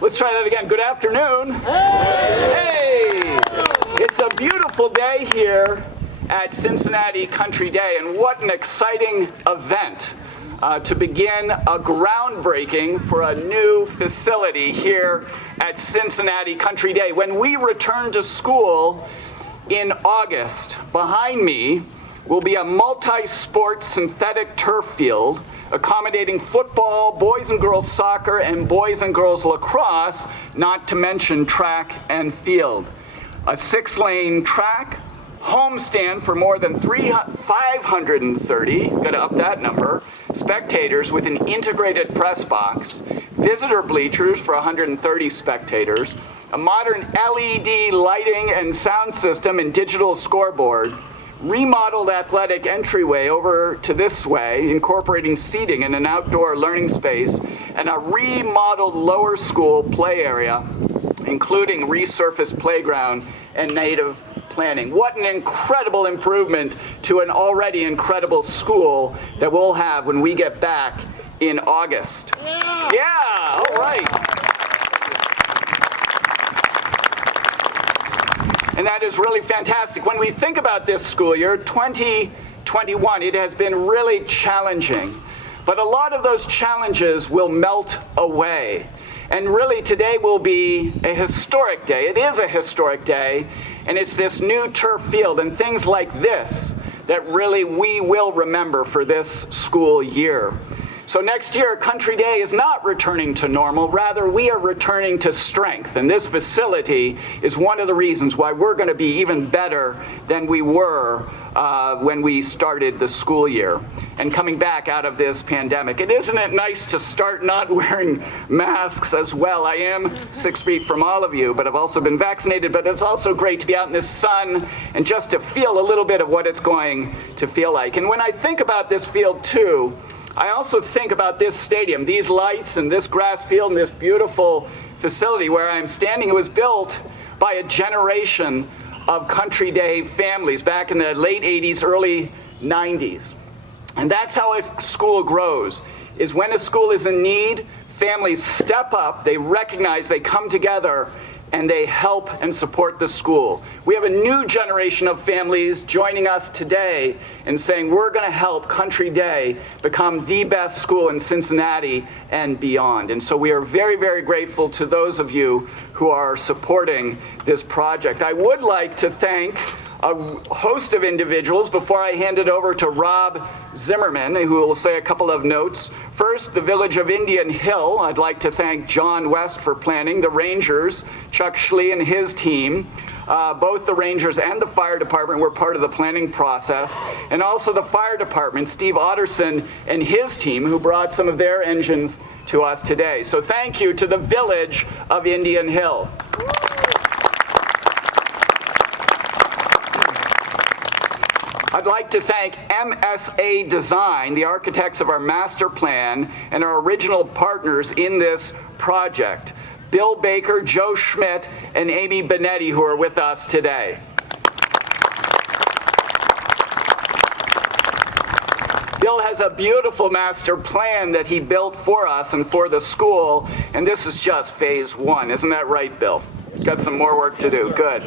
Let's try that again. Good afternoon. Hey! It's a beautiful day here at Cincinnati Country Day, and what an exciting event to begin a groundbreaking for a new facility here at Cincinnati Country Day. When we return to school in August, behind me will be a multi-sport synthetic turf field accommodating football, boys and girls soccer, and boys and girls lacrosse, not to mention track and field. A 6-lane track, homestand for more than 530, got to up that number, spectators with an integrated press box, visitor bleachers for 130 spectators, a modern LED lighting and sound system and digital scoreboard, remodeled athletic entryway over to this way, incorporating seating and an outdoor learning space, and a remodeled lower school play area, including resurfaced playground and native planting. What an incredible improvement to an already incredible school that we'll have when we get back in August. Yeah, all right. And that is really fantastic. When we think about this school year, 2021, it has been really challenging. But a lot of those challenges will melt away. And really today will be a historic day. It is a historic day. And it's this new turf field and things like this that really we will remember for this school year. So next year, Country Day is not returning to normal. Rather, we are returning to strength. And this facility is one of the reasons why we're going to be even better than we were when we started the school year and coming back out of this pandemic. And isn't it nice to start not wearing masks as well? I am 6 feet from all of you, but I've also been vaccinated. But it's also great to be out in the sun and just to feel a little bit of what it's going to feel like. And when I think about this field, too, I also think about this stadium, these lights and this grass field and this beautiful facility where I'm standing. It was built by a generation of Country Day families back in the late 80s, early 90s. And that's how a school grows, is when a school is in need, families step up, they recognize, they come together, and they help and support the school. We have a new generation of families joining us today and saying we're going to help Country Day become the best school in Cincinnati and beyond. And so we are very, very grateful to those of you who are supporting this project. I would like to thank a host of individuals before I hand it over to Rob Zimmerman, who will say a couple of notes. First, the Village of Indian Hill. I'd like to thank John West for planning, the Rangers, Chuck Schley and his team. Both the Rangers and the fire department were part of the planning process. And also the fire department, Steve Otterson and his team, who brought some of their engines to us today. So thank you to the Village of Indian Hill. I'd like to thank MSA Design, the architects of our master plan and our original partners in this project, Bill Baker, Joe Schmidt, and Amy Benetti, who are with us today. Bill has a beautiful master plan that he built for us and for the school, and this is just phase 1. Isn't that right, Bill? He's got some more work to do. Good.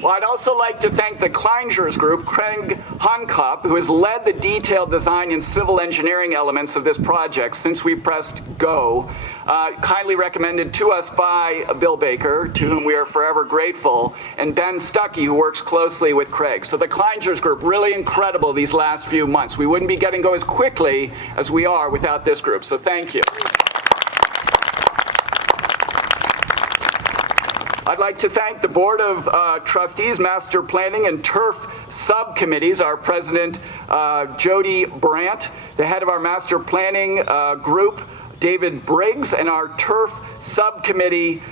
Well, I'd also like to thank the Kleinger's Group, Craig Honkop, who has led the detailed design and civil engineering elements of this project since we pressed go, kindly recommended to us by Bill Baker, to whom we are forever grateful, and Ben Stuckey, who works closely with Craig. So the Kleinger's Group, really incredible these last few months. We wouldn't be getting go as quickly as we are without this group, so thank you. I'd like to thank the Board of Trustees, Master Planning and Turf Subcommittees, our President, Jody Brandt, the head of our Master Planning Group, David Briggs, and our Turf Subcommittee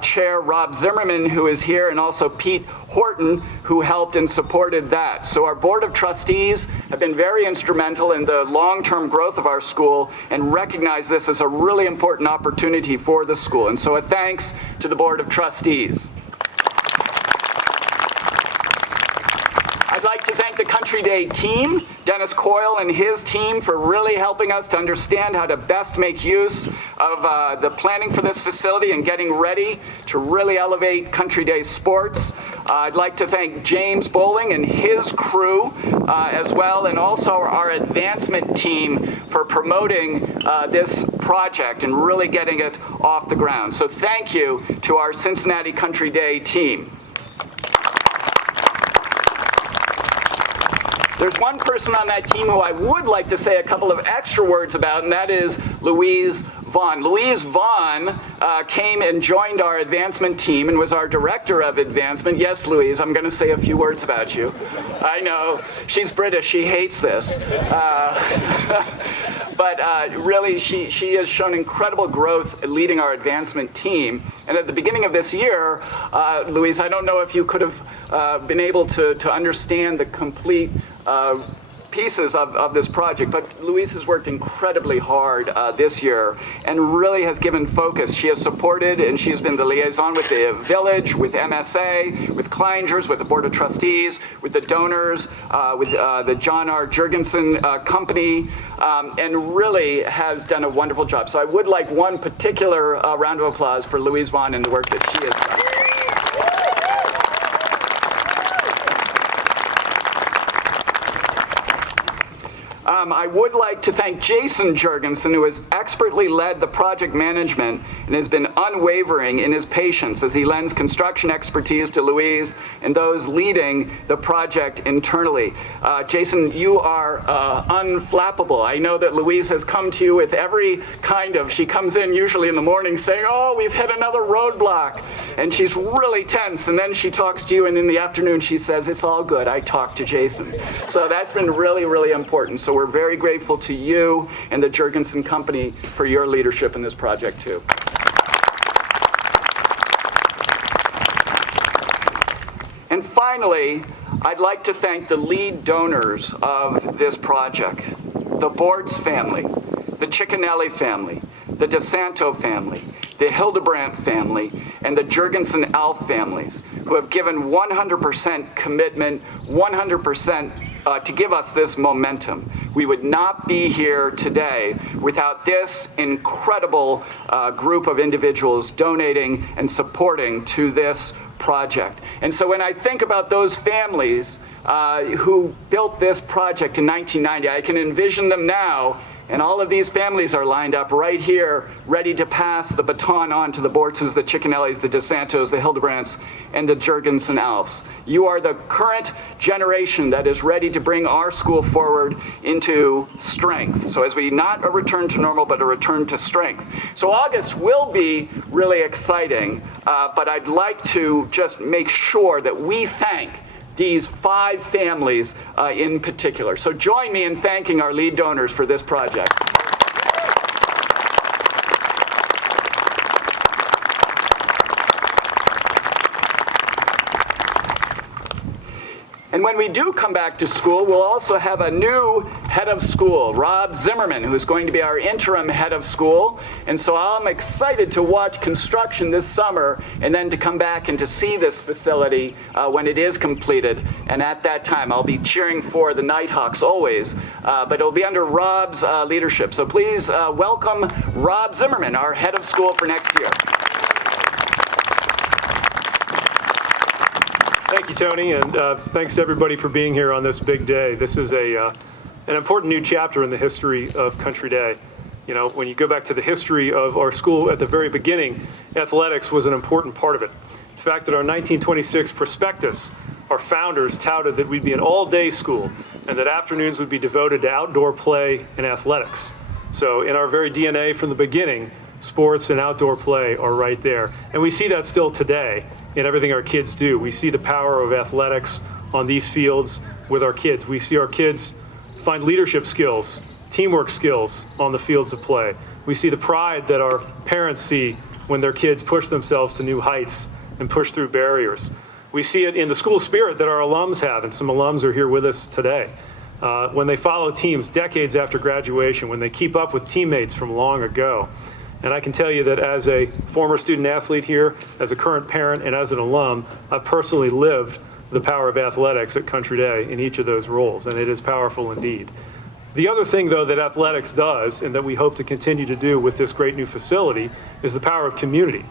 Chair, Rob Zimmerman, who is here, and also Pete Horton, who helped and supported that. So our Board of Trustees have been very instrumental in the long-term growth of our school and recognize this as a really important opportunity for the school. And so a thanks to the Board of Trustees. I'd like to thank the Country Day team, Dennis Coyle and his team, for really helping us to understand how to best make use of the planning for this facility and getting ready to really elevate Country Day sports. I'd like to thank James Bowling and his crew as well, and also our advancement team for promoting this project and really getting it off the ground. So thank you to our Cincinnati Country Day team. There's one person on that team who I would like to say a couple of extra words about, and that is Louise Vaughn. Louise Vaughn came and joined our advancement team and was our director of advancement. Yes, Louise, I'm going to say a few words about you. I know, she's British, she hates this. But really, she has shown incredible growth leading our advancement team. And at the beginning of this year, Louise, I don't know if you could have been able to understand the complete pieces of this project, but Louise has worked incredibly hard this year and really has given focus. She has supported and she has been the liaison with the village, with MSA, with Kleinger's, with the Board of Trustees, with the donors, with the John R. Jurgensen company, and really has done a wonderful job. So I would like one particular round of applause for Louise Vaughn and the work that she has done. I would like to thank Jason Jurgensen, who has expertly led the project management and has been unwavering in his patience as he lends construction expertise to Louise and those leading the project internally. Jason, you are unflappable. I know that Louise has come to you with every kind of, she comes in usually in the morning saying, oh, we've hit another roadblock. And she's really tense, and then she talks to you, and in the afternoon she says, it's all good, I talked to Jason. So that's been really, really important. So we're very grateful to you and the Jurgensen Company for your leadership in this project too. And finally, I'd like to thank the lead donors of this project, the Boards family, the Cicconelli family, the DeSanto family, the Hildebrandt family, and the Jurgensen Alf families, who have given 100% commitment, 100% to give us this momentum. We would not be here today without this incredible group of individuals donating and supporting to this project. And so when I think about those families who built this project in 1990, I can envision them now, and all of these families are lined up right here, ready to pass the baton on to the Bortzes, the Cicconellis, the DeSantos, the Hildebrandts, and the Jurgensen Alfs. You are the current generation that is ready to bring our school forward into strength. So as we not a return to normal, but a return to strength. So August will be really exciting, but I'd like to just make sure that we thank these 5 families in particular. So join me in thanking our lead donors for this project. And when we do come back to school, we'll also have a new head of school, Rob Zimmerman, who is going to be our interim head of school. And so I'm excited to watch construction this summer and then to come back and to see this facility when it is completed. And at that time, I'll be cheering for the Nighthawks always, but it'll be under Rob's leadership. So please welcome Rob Zimmerman, our head of school for next year. Thank you, Tony, and thanks to everybody for being here on this big day. This is an important new chapter in the history of Country Day. You know, when you go back to the history of our school at the very beginning, athletics was an important part of it. In fact, in our 1926 prospectus, our founders touted that we'd be an all-day school and that afternoons would be devoted to outdoor play and athletics. So in our very DNA from the beginning, sports and outdoor play are right there. And we see that still today in everything our kids do. We see the power of athletics on these fields with our kids. We see our kids find leadership skills, teamwork skills on the fields of play. We see the pride that our parents see when their kids push themselves to new heights and push through barriers. We see it in the school spirit that our alums have, and some alums are here with us today. When they follow teams decades after graduation, when they keep up with teammates from long ago. And I can tell you that as a former student athlete here, as a current parent, and as an alum, I've personally lived the power of athletics at Country Day in each of those roles, and it is powerful indeed. The other thing, though, that athletics does, and that we hope to continue to do with this great new facility, is the power of community.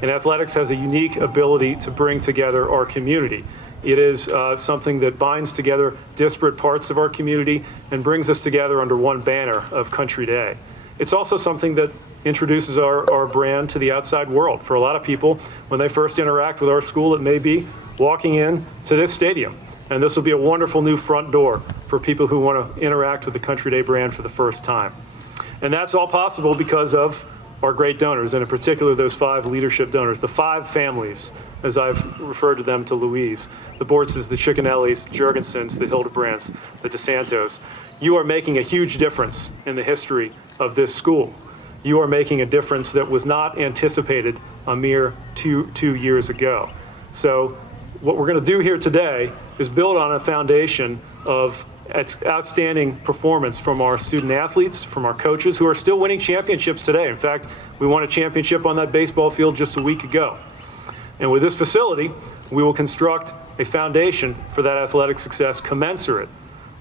And athletics has a unique ability to bring together our community. It is something that binds together disparate parts of our community and brings us together under one banner of Country Day. It's also something that introduces our brand to the outside world. For a lot of people, when they first interact with our school, it may be walking in to this stadium. And this will be a wonderful new front door for people who want to interact with the Country Day brand for the first time. And that's all possible because of our great donors, and in particular those 5 leadership donors, the 5 families, as I've referred to them to Louise, the Bortzes, the Chickenellis, the Jurgensens, the Hildebrands, the DeSantos. You are making a huge difference in the history of this school. You are making a difference that was not anticipated a mere two years ago. So what we're going to do here today is build on a foundation of outstanding performance from our student athletes, from our coaches who are still winning championships today. In fact, we won a championship on that baseball field just a week ago. And with this facility, we will construct a foundation for that athletic success commensurate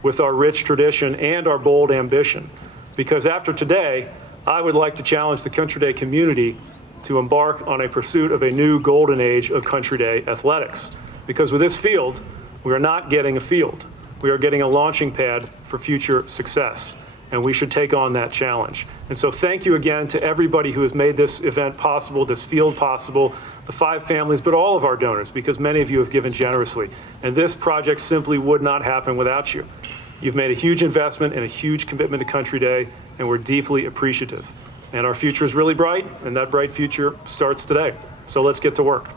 with our rich tradition and our bold ambition. Because after today, I would like to challenge the Country Day community to embark on a pursuit of a new golden age of Country Day athletics. Because with this field, we are not getting a field. We are getting a launching pad for future success, and we should take on that challenge. And so thank you again to everybody who has made this event possible, this field possible, the 5 families, but all of our donors, because many of you have given generously. And this project simply would not happen without you. You've made a huge investment and a huge commitment to Country Day, and we're deeply appreciative. And our future is really bright, and that bright future starts today. So let's get to work.